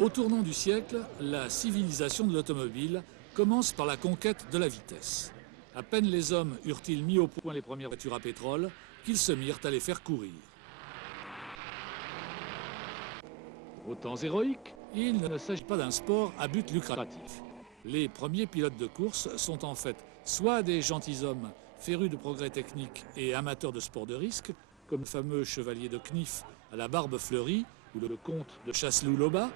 Au tournant du siècle, la civilisation de l'automobile commence par la conquête de la vitesse. À peine les hommes eurent-ils mis au point les premières voitures à pétrole qu'ils se mirent à les faire courir. Aux temps héroïques, il ne s'agit pas d'un sport à but lucratif. Les premiers pilotes de course sont en fait soit des gentilshommes férus de progrès techniques et amateurs de sport de risque, comme le fameux chevalier de Knif à la barbe fleurie ou le comte de Chasseloup-Laubat,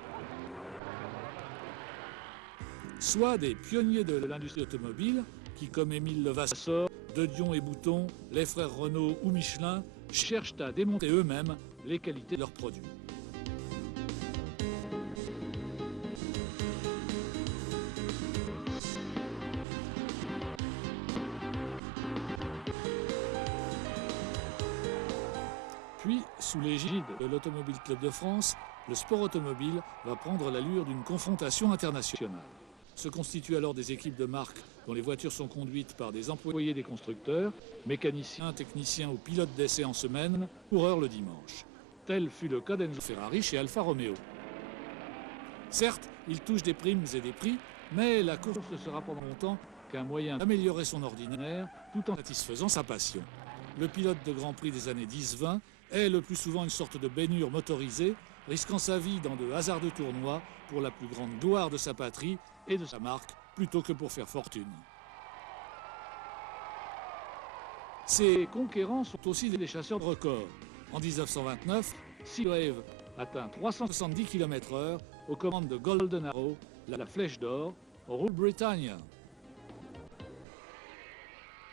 soit des pionniers de l'industrie automobile qui, comme Émile Levasseur, De Dion et Bouton, les frères Renault ou Michelin, cherchent à démontrer eux-mêmes les qualités de leurs produits. Puis, sous l'égide de l'Automobile Club de France, le sport automobile va prendre l'allure d'une confrontation internationale. Se constituent alors des équipes de marque dont les voitures sont conduites par des employés des constructeurs, mécaniciens, techniciens ou pilotes d'essai en semaine, coureurs le dimanche. Tel fut le cas d'Enzo Ferrari chez Alfa Romeo. Certes, il touche des primes et des prix, mais la course ne sera pendant longtemps qu'un moyen d'améliorer son ordinaire tout en satisfaisant sa passion. Le pilote de Grand Prix des années 10-20 est le plus souvent une sorte de baignure motorisée, risquant sa vie dans de hasardeux tournois pour la plus grande gloire de sa patrie et de sa marque, plutôt que pour faire fortune. Ses conquérants sont aussi des chasseurs de records. En 1929, Seagrave atteint 370 km/h aux commandes de Golden Arrow, la Flèche d'Or, Rule Britannia.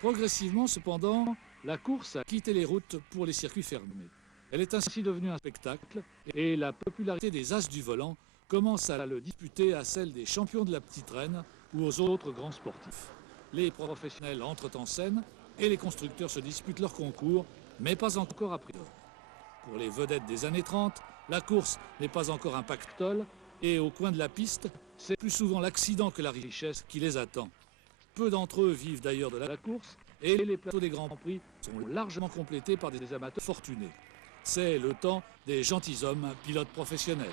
Progressivement, cependant, la course a quitté les routes pour les circuits fermés. Elle est ainsi devenue un spectacle et la popularité des as du volant commence à le disputer à celle des champions de la petite reine ou aux autres grands sportifs. Les professionnels entrent en scène et les constructeurs se disputent leur concours, mais pas encore à priori. Pour les vedettes des années 30, la course n'est pas encore un pactole et au coin de la piste, c'est plus souvent l'accident que la richesse qui les attend. Peu d'entre eux vivent d'ailleurs de la course et les plateaux des Grands Prix sont largement complétés par des amateurs fortunés. C'est le temps des gentilshommes pilotes professionnels.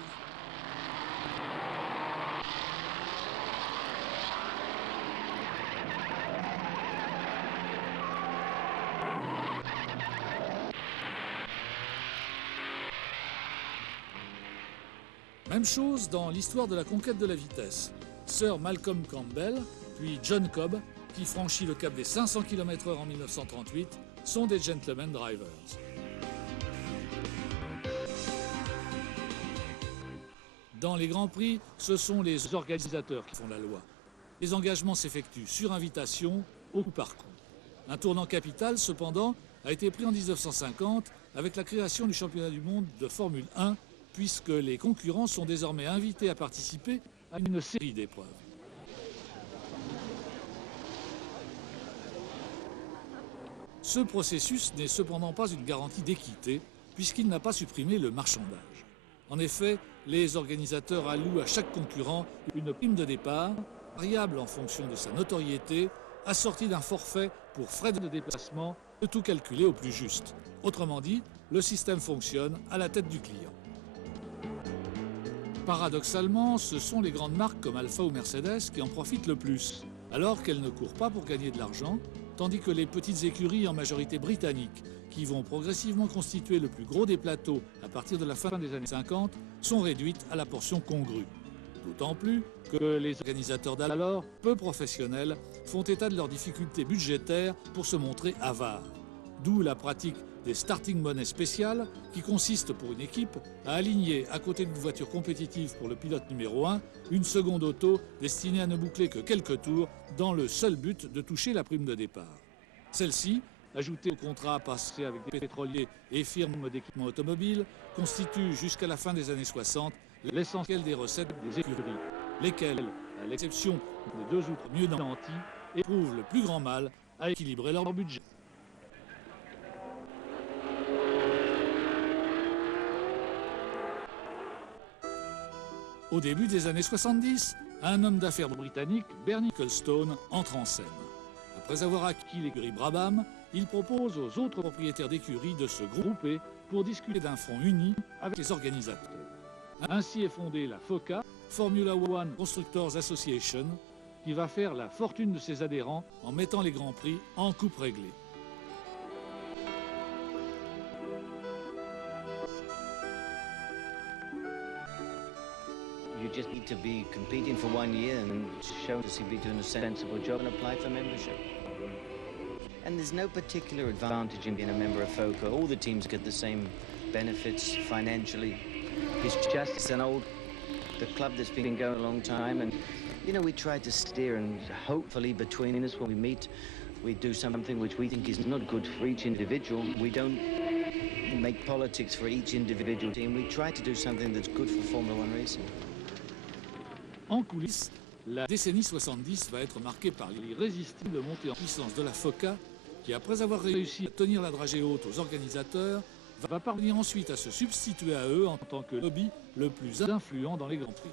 Même chose dans l'histoire de la conquête de la vitesse. Sir Malcolm Campbell, puis John Cobb, qui franchit le cap des 500 km/h en 1938, sont des gentlemen drivers. Dans les Grands Prix, ce sont les organisateurs qui font la loi. Les engagements s'effectuent sur invitation, au coup par coup. Un tournant capital, cependant, a été pris en 1950 avec la création du championnat du monde de Formule 1, puisque les concurrents sont désormais invités à participer à une série d'épreuves. Ce processus n'est cependant pas une garantie d'équité, puisqu'il n'a pas supprimé le marchandage. En effet, les organisateurs allouent à chaque concurrent une prime de départ, variable en fonction de sa notoriété, assortie d'un forfait pour frais de déplacement, de tout calculer au plus juste. Autrement dit, le système fonctionne à la tête du client. Paradoxalement, ce sont les grandes marques comme Alfa ou Mercedes qui en profitent le plus, alors qu'elles ne courent pas pour gagner de l'argent, tandis que les petites écuries en majorité britanniques, qui vont progressivement constituer le plus gros des plateaux à partir de la fin des années 50, sont réduites à la portion congrue. D'autant plus que les organisateurs d'alors, peu professionnels, font état de leurs difficultés budgétaires pour se montrer avares. D'où la pratique des starting money spéciales qui consiste pour une équipe à aligner à côté d'une voiture compétitive pour le pilote numéro 1 une seconde auto destinée à ne boucler que quelques tours dans le seul but de toucher la prime de départ. Celle-ci, ajoutée au contrat passé avec des pétroliers et firmes d'équipement automobile, constitue jusqu'à la fin des années 60 l'essentiel des recettes des écuries, lesquelles, à l'exception des deux autres mieux nantis, éprouvent le plus grand mal à équilibrer leur budget. Au début des années 70, un homme d'affaires britannique, Bernie Ecclestone, entre en scène. Après avoir acquis l'écurie Brabham, il propose aux autres propriétaires d'écuries de se grouper pour discuter d'un front uni avec les organisateurs. Ainsi est fondée la FOCA, Formula One Constructors Association, qui va faire la fortune de ses adhérents en mettant les grands prix en coupe réglée. You just need to be competing for 1 year and show us you'll be doing a sensible job and apply for membership. And there's no particular advantage in being a member of FOCA. All the teams get the same benefits financially. It's just the club that's been going a long time, and you know, we try to steer, and hopefully between us when we meet, we do something which we think is not good for each individual. We don't make politics for each individual team. We try to do something that's good for Formula One racing. En coulisses, la décennie 70 va être marquée par l'irrésistible montée en puissance de la FOCA, qui, après avoir réussi à tenir la dragée haute aux organisateurs, va parvenir ensuite à se substituer à eux en tant que lobby le plus influent dans les grands prix.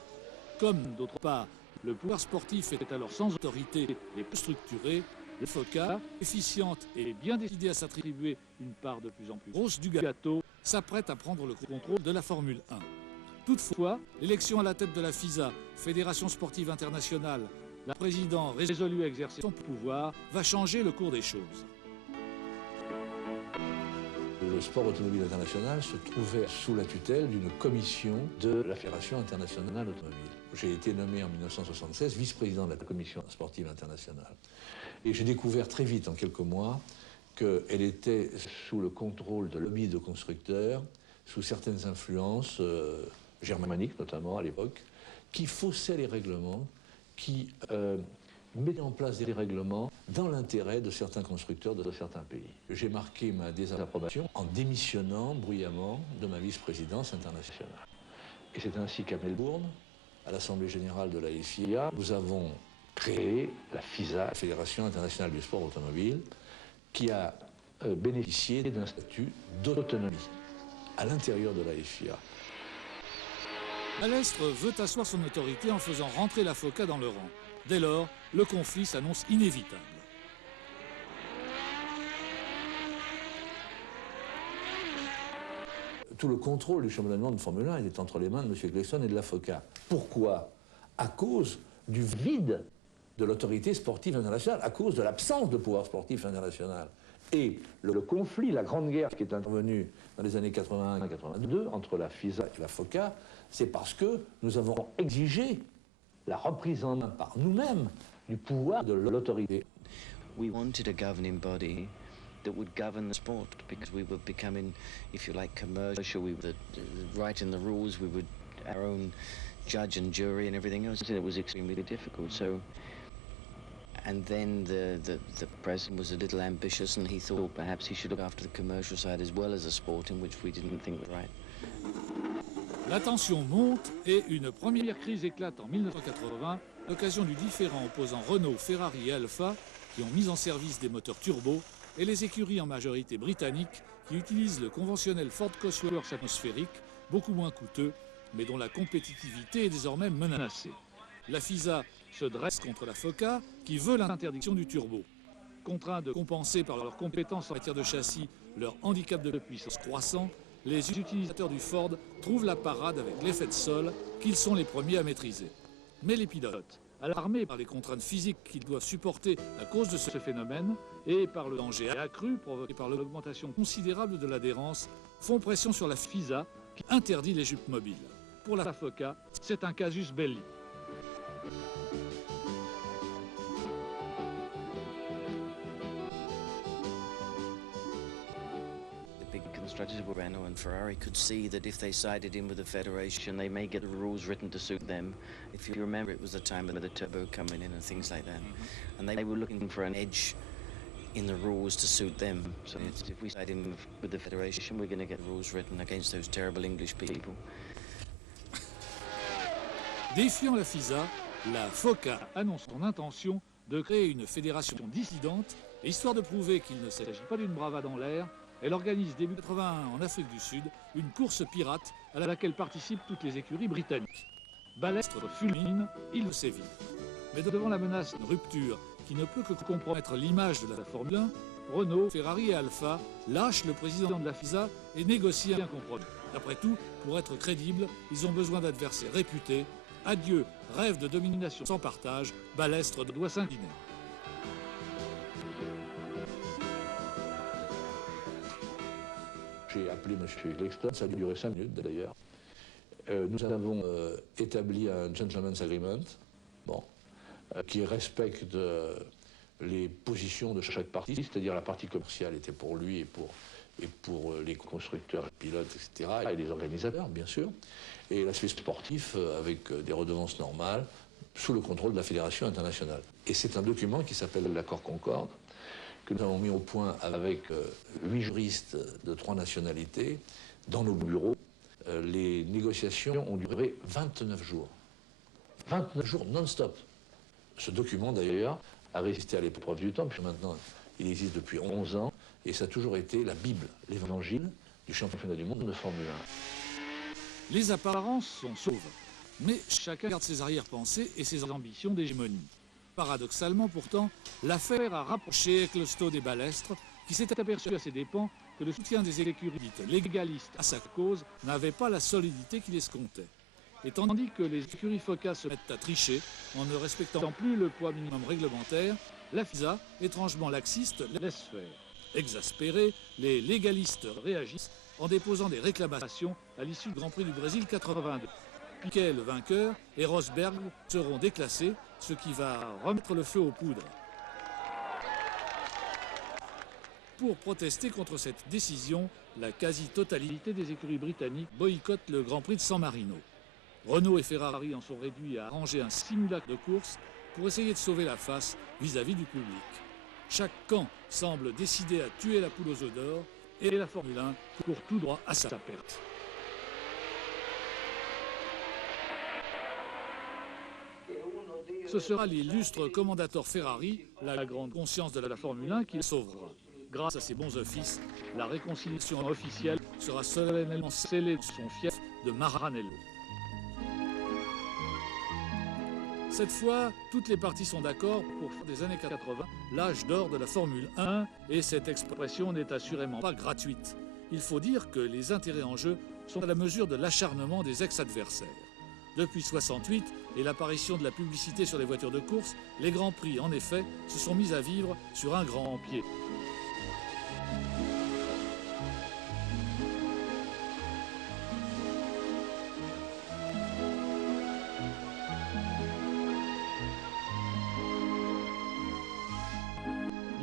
Comme, d'autre part, le pouvoir sportif était alors sans autorité et peu structuré, la FOCA, efficiente et bien décidée à s'attribuer une part de plus en plus grosse du gâteau, s'apprête à prendre le contrôle de la Formule 1. Toutefois, l'élection à la tête de la FISA, Fédération Sportive Internationale, la présidente résolue à exercer son pouvoir, va changer le cours des choses. Le sport automobile international se trouvait sous la tutelle d'une commission de la Fédération internationale automobile. J'ai été nommé en 1976 vice-président de la commission sportive internationale. Et j'ai découvert très vite, en quelques mois, qu'elle était sous le contrôle de lobbies de constructeurs, sous certaines influences germaniques notamment à l'époque, qui faussaient les règlements, qui mettaient en place des règlements dans l'intérêt de certains constructeurs de certains pays. J'ai marqué ma désapprobation en démissionnant bruyamment de ma vice-présidence internationale. Et c'est ainsi qu'à Melbourne, à l'Assemblée générale de la FIA, nous avons créé la FISA, la Fédération internationale du sport automobile, qui a bénéficié d'un statut d'autonomie à l'intérieur de la FIA. Balestre veut asseoir son autorité en faisant rentrer la FOCA dans le rang. Dès lors, le conflit s'annonce inévitable. Tout le contrôle du championnat de Formule 1 était entre les mains de M. Gleason et de la FOCA. Pourquoi? À cause du vide de l'autorité sportive internationale, à cause de l'absence de pouvoir sportif international. Et le conflit, la grande guerre qui est intervenue dans les années 81 et 82 entre la FISA et la FOCA, c'est parce que nous avons exigé la reprise en main par nous-mêmes du pouvoir de l'autorité. We wanted a governing body that would govern the sport, because we were becoming, if you like, commercial. We were writing the rules, we were our own judge and jury and everything else, and it was extremely difficult. So, and then the president was a little ambitious, and he thought perhaps he should look after the commercial side as well as the sport, in which we didn't think was right. La tension monte et une première crise éclate en 1980, l'occasion du différend opposant Renault, Ferrari et Alfa, qui ont mis en service des moteurs turbo, et les écuries en majorité britanniques qui utilisent le conventionnel Ford Cosworth atmosphérique, beaucoup moins coûteux, mais dont la compétitivité est désormais menacée. La FISA se dresse contre la FOCA, qui veut l'interdiction du turbo. Contraints de compenser par leurs compétences en matière de châssis leur handicap de puissance croissant, les utilisateurs du Ford trouvent la parade avec l'effet de sol qu'ils sont les premiers à maîtriser. Mais les pilotes, alarmés par les contraintes physiques qu'ils doivent supporter à cause de ce phénomène et par le danger accru provoqué par l'augmentation considérable de l'adhérence, font pression sur la FISA qui interdit les jupes mobiles. Pour la FOCA, c'est un casus belli. Constructors of Renault and Ferrari could see that if they sided in with the federation, they may get the rules written to suit them. If you remember, it was the time with the turbo coming in and things like that. And they were looking for an edge in the rules to suit them. So if we side in with the federation, we're going to get rules written against those terrible English people. Défiant la FISA, la FOCA annonce son intention de créer une fédération dissidente, et histoire de prouver qu'il ne s'agit pas d'une bravade en l'air, elle organise début 81 en Afrique du Sud une course pirate à laquelle participent toutes les écuries britanniques. Balestre fulmine, il le sévit. Mais devant la menace d'une rupture qui ne peut que compromettre l'image de la Formule 1, Renault, Ferrari et Alfa lâchent le président de la FISA et négocient un compromis. Après tout, pour être crédibles, ils ont besoin d'adversaires réputés. Adieu, rêve de domination sans partage, Balestre doit s'incliner. J'ai appelé M. Ecclestone, ça a duré 5 minutes d'ailleurs. Nous avons établi un gentleman's agreement, qui respecte les positions de chaque partie, c'est-à-dire la partie commerciale était pour lui et pour les constructeurs, les pilotes, etc., et les organisateurs, bien sûr, et l'aspect sportif avec des redevances normales, sous le contrôle de la Fédération internationale. Et c'est un document qui s'appelle l'accord Concorde, que nous avons mis au point avec 8 juristes de 3 nationalités dans nos bureaux. Les négociations ont duré 29 jours. 29 jours non-stop. Ce document, d'ailleurs, a résisté à l'épreuve du temps, puis maintenant, il existe depuis 11 ans, et ça a toujours été la Bible, l'évangile du championnat du monde de Formule 1. Les apparences sont sauves, mais chacun garde ses arrière-pensées et ses ambitions d'hégémonie. Paradoxalement, pourtant, l'affaire a rapproché Ecclestone et Balestre, qui s'est aperçu à ses dépens que le soutien des écuries dites légalistes à sa cause n'avait pas la solidité qu'il escomptait. Et tandis que les écuries FOCA se mettent à tricher en ne respectant plus le poids minimum réglementaire, la FISA, étrangement laxiste, laisse faire. Exaspérés, les légalistes réagissent en déposant des réclamations à l'issue du Grand Prix du Brésil 82. Piquet, le vainqueur, et Rosberg seront déclassés, ce qui va remettre le feu aux poudres. Pour protester contre cette décision, la quasi-totalité des écuries britanniques boycottent le Grand Prix de San Marino. Renault et Ferrari en sont réduits à arranger un simulacre de course pour essayer de sauver la face vis-à-vis du public. Chaque camp semble décidé à tuer la poule aux œufs d'or et la Formule 1 court tout droit à sa perte. Ce sera l'illustre commandateur Ferrari, la grande conscience de la Formule 1, qui le sauvera. Grâce à ses bons offices, la réconciliation officielle sera solennellement scellée de son fief de Maranello. Cette fois, toutes les parties sont d'accord pour faire des années 80 l'âge d'or de la Formule 1, et cette expression n'est assurément pas gratuite. Il faut dire que les intérêts en jeu sont à la mesure de l'acharnement des ex-adversaires. Depuis 68 et l'apparition de la publicité sur les voitures de course, les Grands Prix, en effet, se sont mis à vivre sur un grand pied.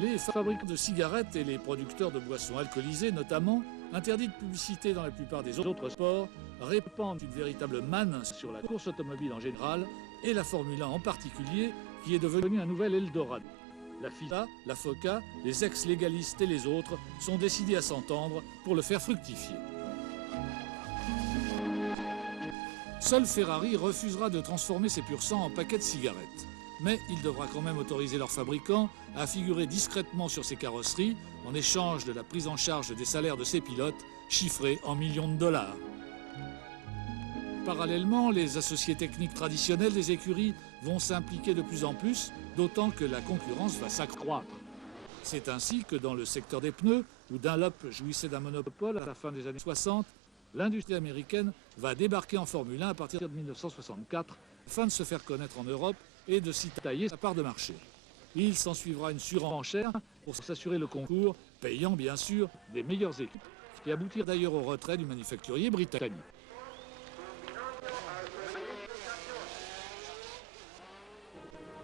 Les fabricants de cigarettes et les producteurs de boissons alcoolisées, notamment, interdits de publicité dans la plupart des autres sports, répandent une véritable manne sur la course automobile en général et la Formule 1 en particulier, qui est devenue un nouvel Eldorado. La FIA, la FOCA, les ex-légalistes et les autres sont décidés à s'entendre pour le faire fructifier. Seul Ferrari refusera de transformer ses pur sang en paquets de cigarettes. Mais il devra quand même autoriser leurs fabricants à figurer discrètement sur ses carrosseries en échange de la prise en charge des salaires de ses pilotes, chiffrés en millions de dollars. Parallèlement, les associés techniques traditionnels des écuries vont s'impliquer de plus en plus, d'autant que la concurrence va s'accroître. C'est ainsi que dans le secteur des pneus, où Dunlop jouissait d'un monopole à la fin des années 60, l'industrie américaine va débarquer en Formule 1 à partir de 1964, afin de se faire connaître en Europe et de s'y tailler sa part de marché. Il s'ensuivra une surenchère pour s'assurer le concours, payant bien sûr des meilleures équipes, qui aboutirent d'ailleurs au retrait du manufacturier britannique.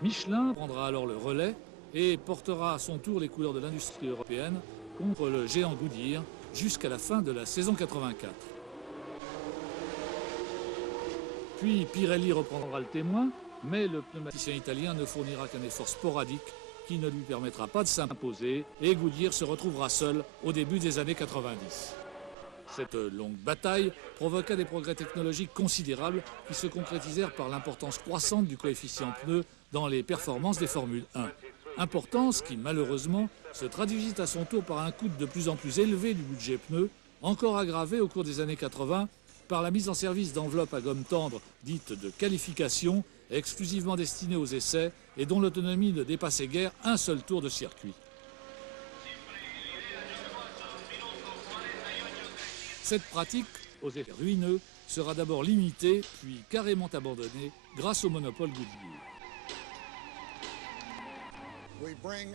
Michelin prendra alors le relais et portera à son tour les couleurs de l'industrie européenne contre le géant Goodyear jusqu'à la fin de la saison 84. Puis Pirelli reprendra le témoin, mais le pneumaticien italien ne fournira qu'un effort sporadique qui ne lui permettra pas de s'imposer et Goodyear se retrouvera seul au début des années 90. Cette longue bataille provoqua des progrès technologiques considérables qui se concrétisèrent par l'importance croissante du coefficient pneu dans les performances des Formule 1. Importance qui, malheureusement, se traduisit à son tour par un coût de plus en plus élevé du budget pneu, encore aggravé au cours des années 80 par la mise en service d'enveloppes à gomme tendre dites de qualification, exclusivement destinées aux essais et dont l'autonomie ne dépassait guère un seul tour de circuit. Cette pratique aux effets ruineux, sera d'abord limité, puis carrément abandonné grâce au monopole Goodyear. We bring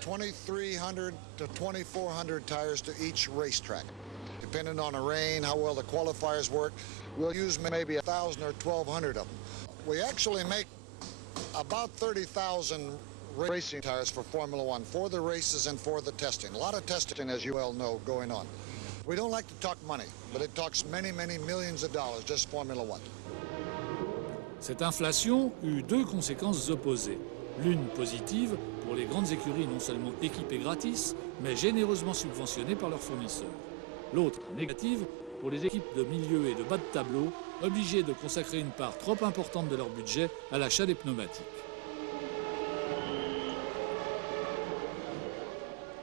2,300 to 2,400 tires to each racetrack. Depending on the rain, how well the qualifiers work, we'll use maybe 1,000 or 1,200 of them. We actually make about 30,000 racing tires for Formula One, for the races and for the testing. A lot of testing, as you well know, going on. We don't like to talk money, but it talks many, many millions of dollars, just Formula One. Cette inflation eut deux conséquences opposées. L'une positive pour les grandes écuries non seulement équipées gratis, mais généreusement subventionnées par leurs fournisseurs. L'autre négative pour les équipes de milieu et de bas de tableau, obligées de consacrer une part trop importante de leur budget à l'achat des pneumatiques.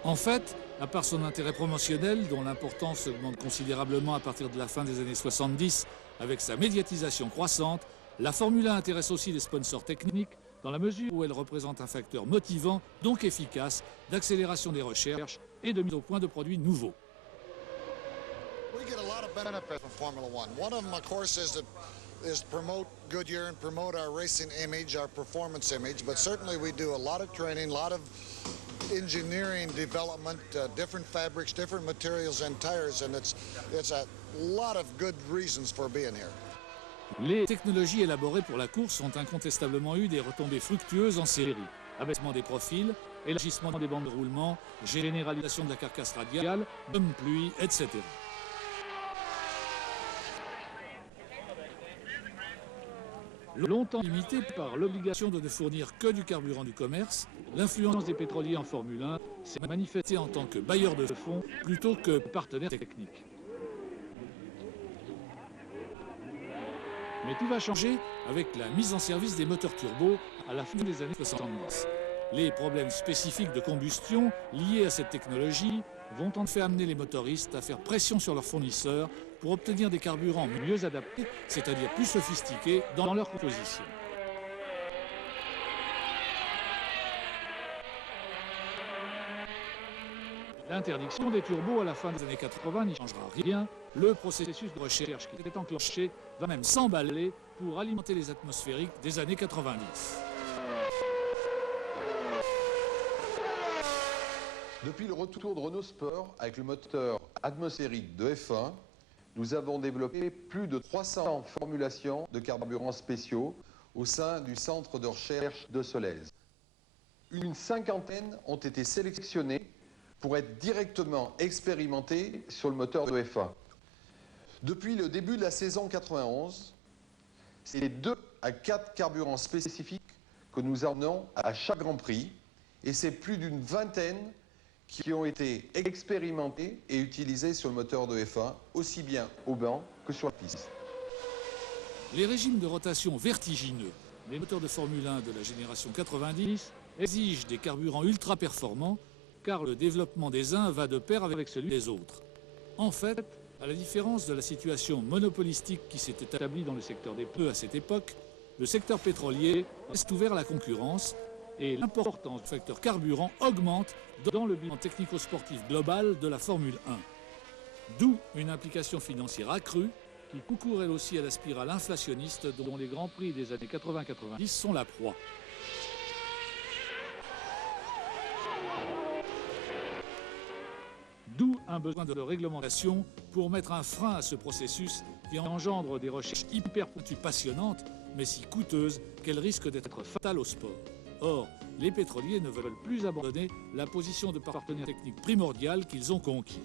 En fait, à part son intérêt promotionnel, dont l'importance augmente considérablement à partir de la fin des années 70, avec sa médiatisation croissante, la Formule 1 intéresse aussi les sponsors techniques, dans la mesure où elle représente un facteur motivant, donc efficace, d'accélération des recherches et de mise au point de produits nouveaux. We get a lot of benefit from Formula One. One of them, of course, is to promote Goodyear and promote our racing image, our performance image. But certainly we do a lot of training, a lot of engineering development, different fabrics, different materials and tires, and it's a lot of good reasons for being here. Les technologies élaborées pour la course ont incontestablement eu des retombées fructueuses en série. Abaissement des profils, élargissement des bandes de roulement, généralisation de la carcasse radiale, bonne pluie, etc. Longtemps limité par l'obligation de ne fournir que du carburant du commerce, l'influence des pétroliers en Formule 1 s'est manifestée en tant que bailleur de fonds plutôt que partenaire technique. Mais tout va changer avec la mise en service des moteurs turbo à la fin des années 70. Les problèmes spécifiques de combustion liés à cette technologie vont en fait amener les motoristes à faire pression sur leurs fournisseurs pour obtenir des carburants mieux adaptés, c'est-à-dire plus sophistiqués dans leur composition. L'interdiction des turbos à la fin des années 80 n'y changera rien. Le processus de recherche qui était enclenché va même s'emballer pour alimenter les atmosphériques des années 90. Depuis le retour de Renault Sport avec le moteur atmosphérique de F1, nous avons développé plus de 300 formulations de carburants spéciaux au sein du centre de recherche de Solèze. Une cinquantaine ont été sélectionnées pour être directement expérimentées sur le moteur de F1. Depuis le début de la saison 91, c'est 2 à 4 carburants spécifiques que nous emmenons à chaque Grand Prix, et c'est plus d'une vingtaine qui ont été expérimentés et utilisés sur le moteur de F1, aussi bien au banc que sur la piste. Les régimes de rotation vertigineux des moteurs de Formule 1 de la génération 90 exigent des carburants ultra performants, car le développement des uns va de pair avec celui des autres. En fait, à la différence de la situation monopolistique qui s'est établie dans le secteur des pneus à cette époque, le secteur pétrolier reste ouvert à la concurrence et l'importance du facteur carburant augmente dans le bilan technico-sportif global de la Formule 1. D'où une implication financière accrue qui concourt elle aussi à la spirale inflationniste dont les grands prix des années 80-90 sont la proie. D'où un besoin de réglementation pour mettre un frein à ce processus qui engendre des recherches hyper pointues passionnantes, mais si coûteuses qu'elles risquent d'être fatales au sport. Or, les pétroliers ne veulent plus abandonner la position de partenaire technique primordial qu'ils ont conquis.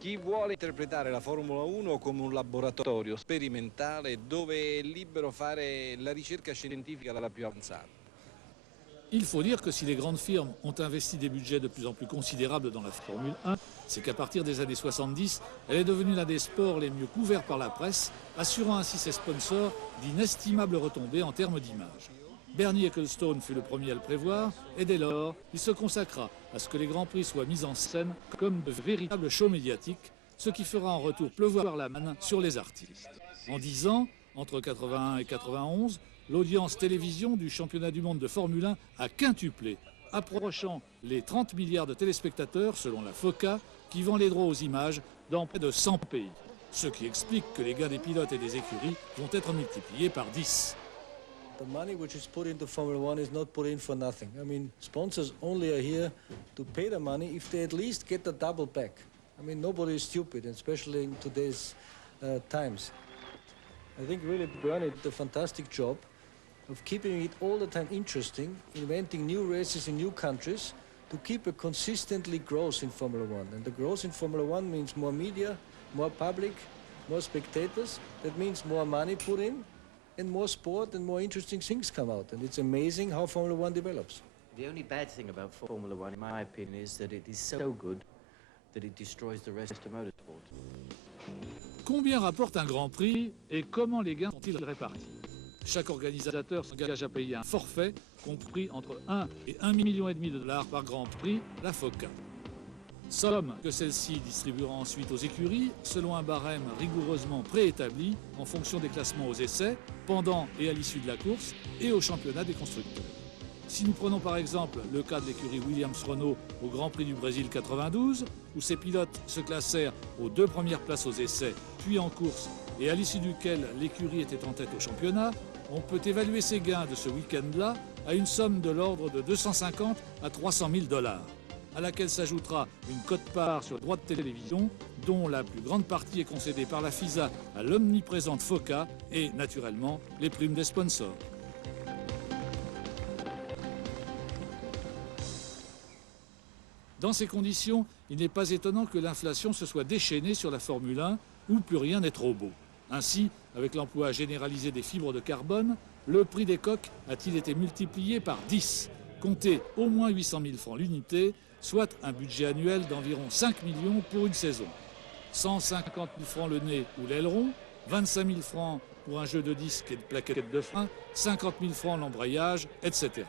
Chi vuole interpretare la Formula 1 come un laboratorio sperimentale dove è libero fare la ricerca scientifica la più avanzata. Il faut dire que si les grandes firmes ont investi des budgets de plus en plus considérables dans la Formule 1, c'est qu'à partir des années 70, elle est devenue l'un des sports les mieux couverts par la presse, assurant ainsi ses sponsors d'inestimables retombées en termes d'image. Bernie Ecclestone fut le premier à le prévoir, et dès lors, il se consacra à ce que les Grands Prix soient mis en scène comme de véritables shows médiatiques, ce qui fera en retour pleuvoir la manne sur les artistes. En 10 ans, entre 81 et 91, l'audience télévision du championnat du monde de Formule 1 a quintuplé, approchant les 30 milliards de téléspectateurs selon la FOCA, qui vend les droits aux images dans près de 100 pays. Ce qui explique que les gains des pilotes et des écuries vont être multipliés par 10. The money which is put into Formula One is not put in for nothing. I mean, sponsors only are here to pay the money if they at least get the double back. I mean, nobody is stupid, especially in today's times. I think really Bernie did a fantastic job of keeping it all the time interesting, inventing new races in new countries to keep a consistently growth in Formula One. And the growth in Formula One means more media, more public, more spectators. That means more money put in, and more sport and more interesting things come out. And it's amazing how Formula One develops. The only bad thing about Formula One, in my opinion, is that it is so good that it destroys the rest of motorsport. Combien rapporte un Grand Prix et comment les gains sont-ils répartis? Chaque organisateur s'engage à payer un forfait compris entre 1 et 1,5 million de dollars par Grand Prix, la FOCA. Somme que celle-ci distribuera ensuite aux écuries selon un barème rigoureusement préétabli en fonction des classements aux essais, pendant et à l'issue de la course et au championnat des constructeurs. Si nous prenons par exemple le cas de l'écurie Williams-Renault au Grand Prix du Brésil 92, où ses pilotes se classèrent aux 2 premières places aux essais, puis en course, et à l'issue duquel l'écurie était en tête au championnat, on peut évaluer ses gains de ce week-end-là à une somme de l'ordre de 250 à 300 000 dollars, à laquelle s'ajoutera une quote-part sur le droit de télévision, dont la plus grande partie est concédée par la FISA à l'omniprésente FOCA et, naturellement, les primes des sponsors. Dans ces conditions, il n'est pas étonnant que l'inflation se soit déchaînée sur la Formule 1, où plus rien n'est trop beau. Ainsi, avec l'emploi généralisé des fibres de carbone, le prix des coques a-t-il été multiplié par 10, comptez au moins 800 000 francs l'unité, soit un budget annuel d'environ 5 millions pour une saison. 150 000 francs le nez ou l'aileron, 25 000 francs pour un jeu de disques et de plaquettes de frein, 50 000 francs l'embrayage, etc.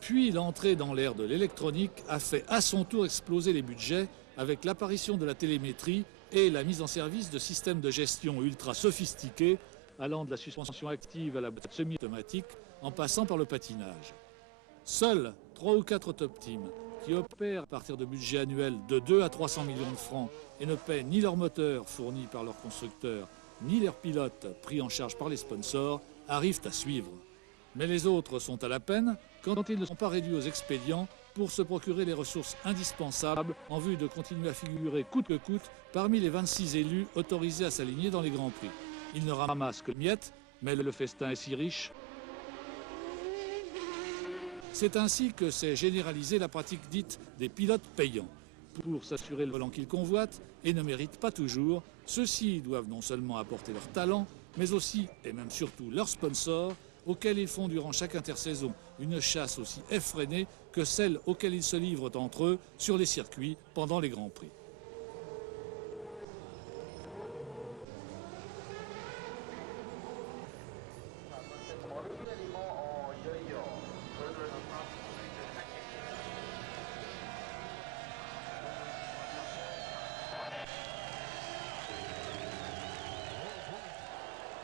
Puis l'entrée dans l'ère de l'électronique a fait à son tour exploser les budgets avec l'apparition de la télémétrie et la mise en service de systèmes de gestion ultra sophistiqués allant de la suspension active à la boîte semi-automatique en passant par le patinage. Seuls 3 ou 4 top teams qui opèrent à partir de budgets annuels de 2 à 300 millions de francs et ne paient ni leurs moteurs fournis par leurs constructeurs ni leurs pilotes pris en charge par les sponsors arrivent à suivre. Mais les autres sont à la peine quand ils ne sont pas réduits aux expédients pour se procurer les ressources indispensables en vue de continuer à figurer coûte que coûte parmi les 26 élus autorisés à s'aligner dans les Grands Prix. Ils ne ramassent que miettes, mais le festin est si riche. C'est ainsi que s'est généralisée la pratique dite des pilotes payants. Pour s'assurer le volant qu'ils convoitent et ne méritent pas toujours, ceux-ci doivent non seulement apporter leur talent, mais aussi, et même surtout, leurs sponsors, auxquels ils font durant chaque intersaison une chasse aussi effrénée que celle auxquelles ils se livrent entre eux sur les circuits pendant les Grands Prix.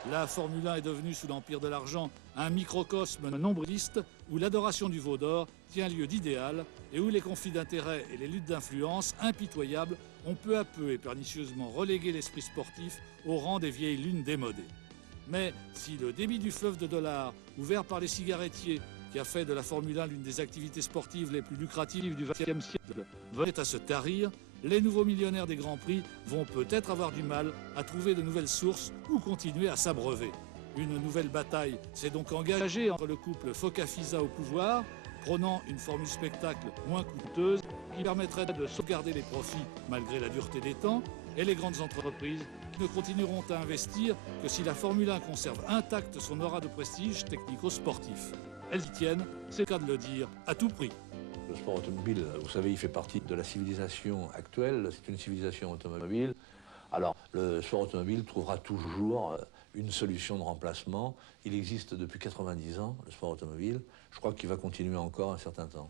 La Formule 1 est devenue, sous l'empire de l'argent, un microcosme nombriliste où l'adoration du veau d'or tient lieu d'idéal et où les conflits d'intérêts et les luttes d'influence impitoyables ont peu à peu et pernicieusement relégué l'esprit sportif au rang des vieilles lunes démodées. Mais si le débit du fleuve de dollars, ouvert par les cigarettiers, qui a fait de la Formule 1 l'une des activités sportives les plus lucratives du XXe siècle, venait à se tarir, les nouveaux millionnaires des Grands Prix vont peut-être avoir du mal à trouver de nouvelles sources ou continuer à s'abreuver. Une nouvelle bataille s'est donc engagée entre le couple FOCA-FISA au pouvoir, prônant une formule spectacle moins coûteuse qui permettrait de sauvegarder les profits malgré la dureté des temps, et les grandes entreprises qui ne continueront à investir que si la Formule 1 conserve intacte son aura de prestige technico-sportif. Elles y tiennent, c'est le cas de le dire, à tout prix. Le sport automobile, vous savez, il fait partie de la civilisation actuelle, c'est une civilisation automobile. Alors, le sport automobile trouvera toujours une solution de remplacement. Il existe depuis 90 ans, le sport automobile. Je crois qu'il va continuer encore un certain temps.